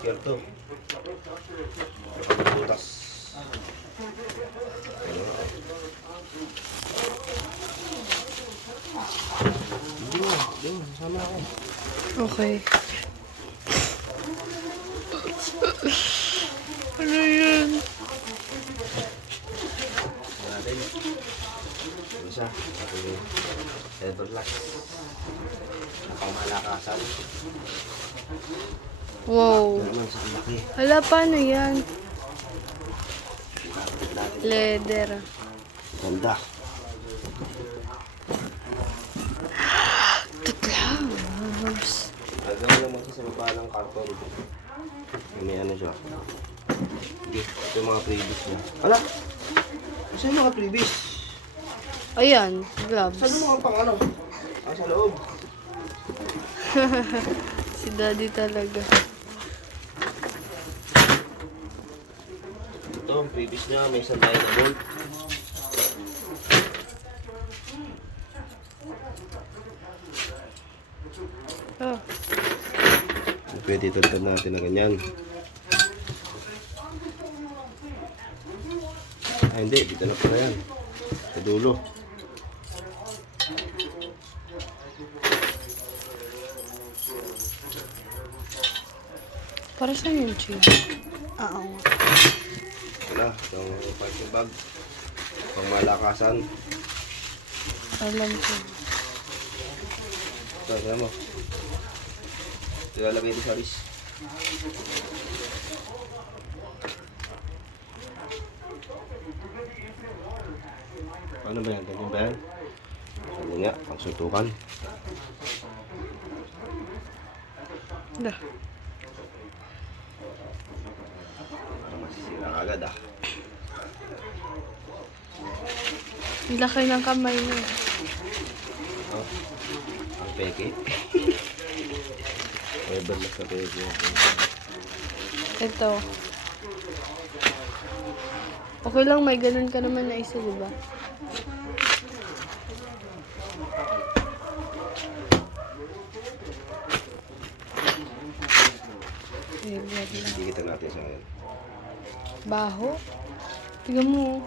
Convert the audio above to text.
Year 2. Butas. Yun, sama ako. Okay. Ano yun? Natin. Isa. Everlax. Nakamalakasan. Wow. Ito naman sa laki. Hala, paano yan? Leather. Ganda. Gloves. Gagawin naman siya sa baba ng karton. May ano siya. Ito yung mga previous niya. Ala! Saan yung mga previous? Ayan, gloves. Saan yung mga pang ano? Sa loob. Si daddy talaga. Ito, ang previous niya. May isang tayo na bolt. Oh. Pwede itantad natin na ganyan. Ah, hindi. Dito na pala yan. Sa dulo. Para saan yung chain? Oo. Wala. Itong parking bag. Pang malakasan. Alam ko. Ito, saan mo? Ilalagay ito sa wrist. Ano ba yan? Ganyan ba yan? Sabi nga, pangsuntukan. Dah. Parang masisira agad ah. Ang laki ng kamay mo. Oh, ang peke. Everlax sa peke. Ito. Okay lang, may ganun ka naman na isa, diba? Dikita natin sa ngayon. Baho. Tingnan mo.